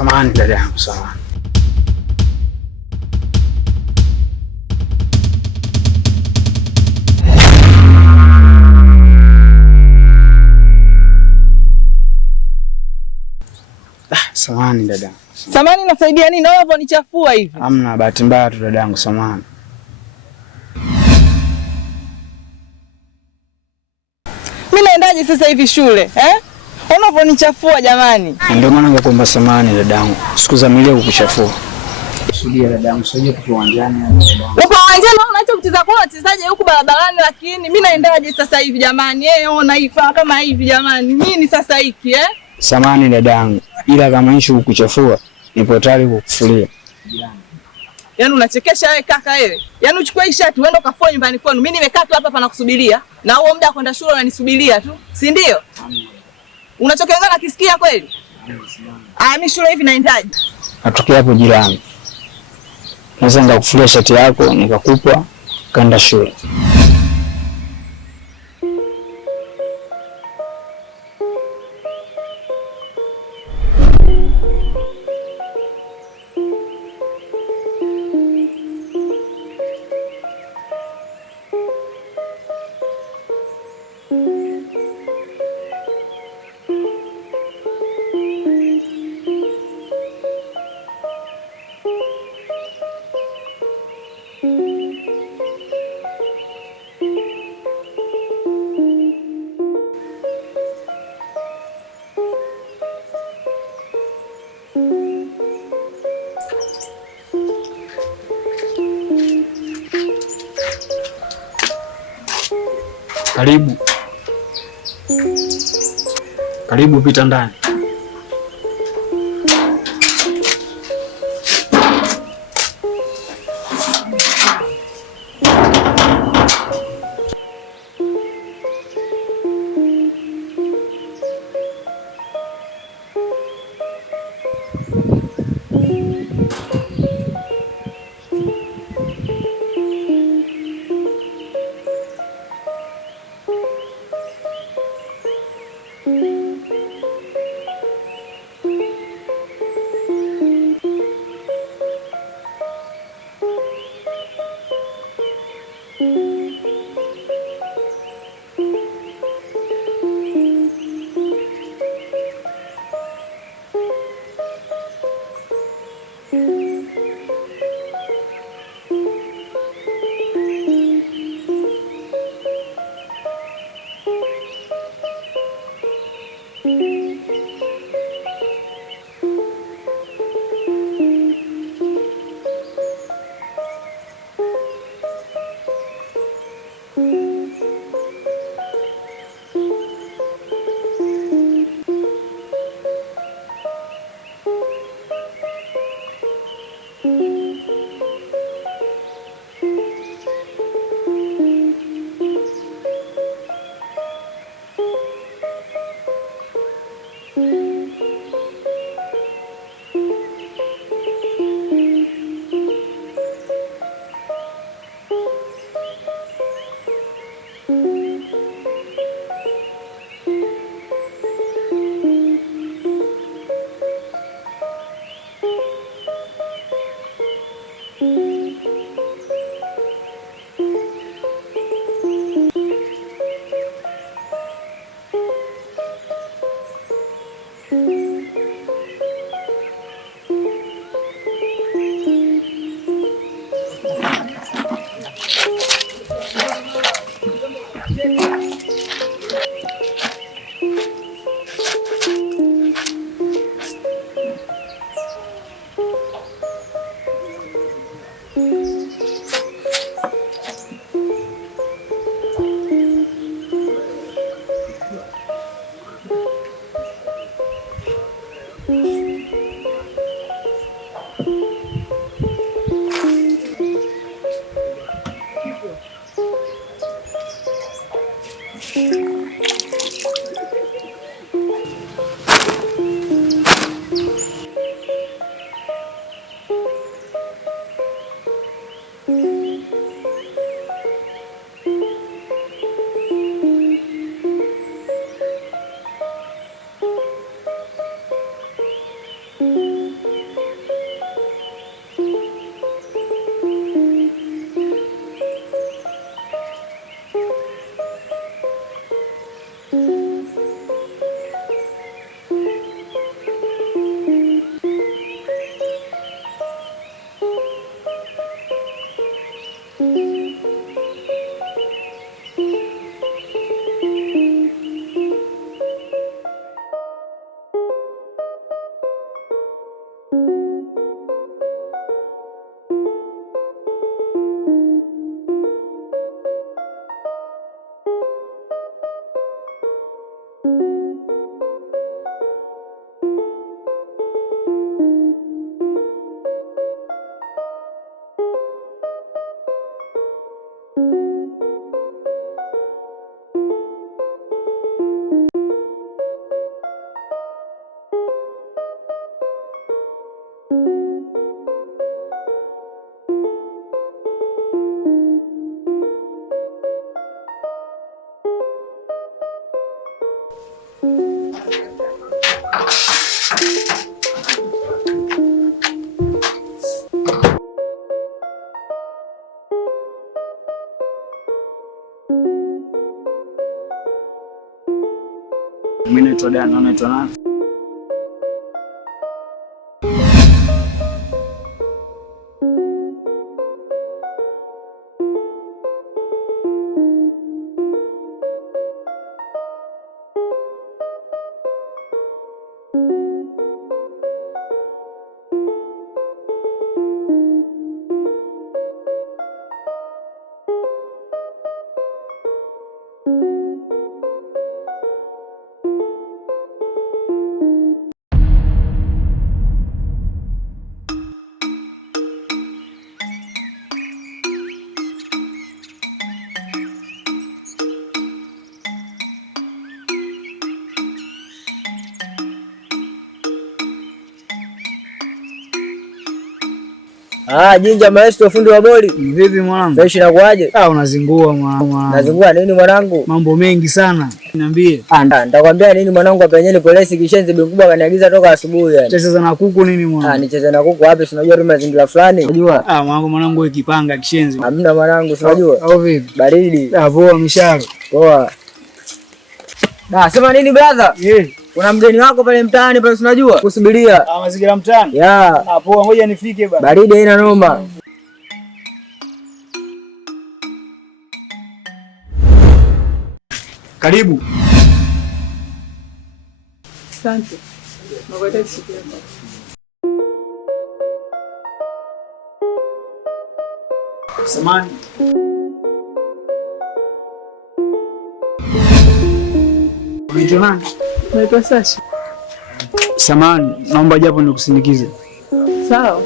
Samahani dada yangu, samahani. Samahani dada. Samahani nasaidia nini? Naomba nichafua hivi. Hamna, bahati mbaya tu dada yangu, samahani. Mimi naendaje sasa hivi shule? Unavyonichafua jamani. Ndio maana ngakuomba samahani dada yangu. Sikuzamilia kukuchafua. Sudia dada yangu, sije tupo uwanjani hapa dada yangu. Upo uwanjani unaacha kucheza kwa wachezaji huku barabarani, lakini mimi naendaje sasa hivi jamani? Ona ifa kama hivi jamani. Nini sasa hiki Samahani dada yangu. Ila kama nisho kukuchafua, nipo tayari kukufulia. Yaani unachekesha wewe kaka wewe. Yaani uchukue hii shati uende ukafua nyumbani kwenu. Mimi nimekaa tu hapa nakusubiria na huo muda kwenda shule unanisubiria tu. Si ndio? Unachokiongea nakisikia kweli? Mimi shule hivi naendaje? Natokea hapo jirani. Naweza ngakufulia shati yako nikakupa kaenda shule. Karibu. Karibu, pita ndani. Mimi naitwa Dan, unaitwa nani? Jinja Maestro, fundi wa boli. Vipi mwanangu? Fresh inakuaje? Unazingua mwanangu. Nazingua nini mwanangu? Mambo mengi sana. Niambie. Nitakwambia nini mwanangu, hapa yenyewe ni polisi kishenzi bikubwa kaniagiza toka asubuhi yani. Cheza na kuku nini mwanangu? Nicheze na kuku wapi? Unajua tu mazingira fulani. Unajua? Mwanangu wewe kipanga kishenzi. Hamna mwanangu, unajua? Au vipi? Baridi. Poa misharo. Poa. Sema nini brother? Kuna mgeni wako pale mtaani pale, unajua? Kusubiria. Mazingira mtaani? Poa, ngoja nifike bwana. Baridi haina noma. Karibu. Asante. Ngoja nisikie. Samani. Unaitwa nani? Naitwa Sasha. Samani, naomba japo nikusindikize. Sawa.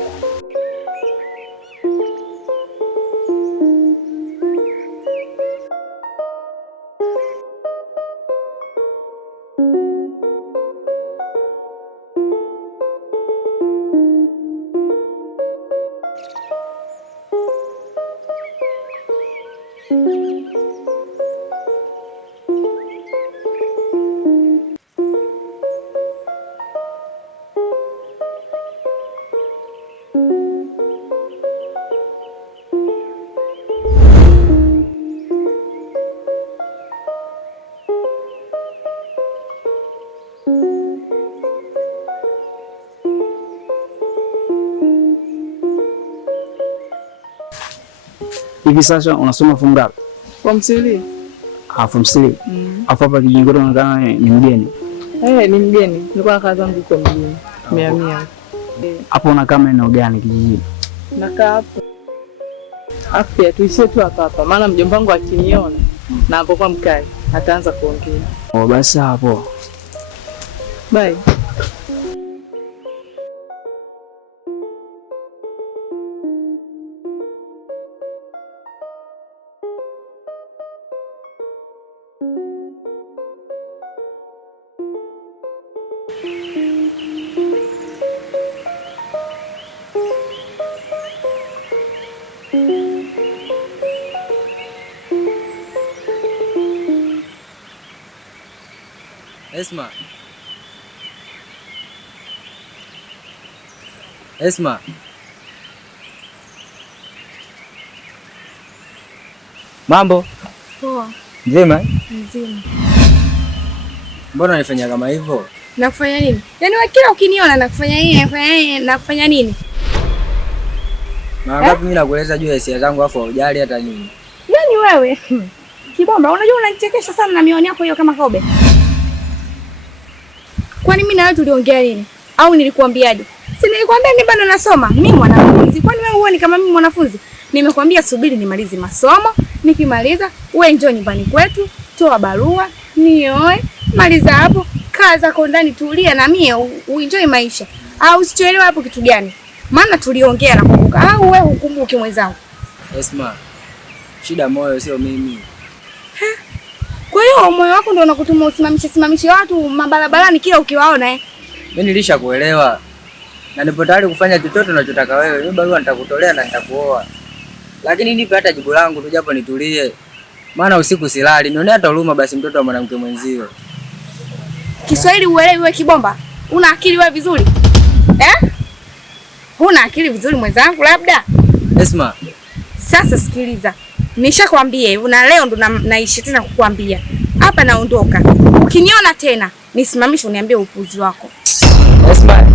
Hivi sasa unasoma form ngapi? Form 3. Form 3. Afu hapa kijingoro unaonekana ni mgeni. Ni mgeni. Nilikuwa nakaa zangu huko mjini. Nimehamia. Hapo unakaa maeneo gani kijijini? Nakaa hapo. Afya tuishie tu hapa maana mjomba wangu akiniona na hapo mkali ataanza kuongea. Basi hapo. Bye. Esma. Esma. Mambo? Poa. Nzima? Nzima. Mbona unanifanyia kama hivyo? Nakufanya nini? Yaani wewe kila ukiniona nakufanya nini? Nakufanya nini? Mara ngapi mimi nakueleza juu ya hisia zangu afu hujali hata nini? Yaani wewe Kibomba, unajua unanichekesha sana na mioni yako hiyo kama kobe. Kwani mimi na wewe tuliongea nini? Au nilikuambiaje? Si nilikwambia mimi bado nasoma. Mimi mwanafunzi. Kwani wewe huoni kama mimi mwanafunzi? Nimekwambia subiri nimalize masomo, nikimaliza wewe njoo nyumbani kwetu, toa barua, nioe, maliza hapo, kaa zako ndani tulia na mimi uenjoy maisha. Au usichoelewa hapo kitu gani? Maana tuliongea nakumbuka. Au wewe hukumbuki mwenzangu? Esma. Shida moyo sio mimi. Kwa hiyo moyo wako ndio unakutuma usimamishe watu mabarabarani kila ukiwaona Mimi nilishakuelewa. Na nipo tayari kufanya chochote unachotaka wewe. Mimi barua nitakutolea na nitakuoa. Lakini nipe hata jibu langu tu japo nitulie. Maana usiku silali. Nione hata huruma basi mtoto wa mwanamke mwenzio. Kiswahili uelewi wewe Kibomba? Una akili wewe vizuri? Huna akili vizuri mwenzangu labda? Esma. Sasa sikiliza. Nishakwambia hivyo na leo ndo naishi tena kukuambia. Hapa naondoka. Ukiniona tena nisimamishe uniambie upuzi wako. Esma.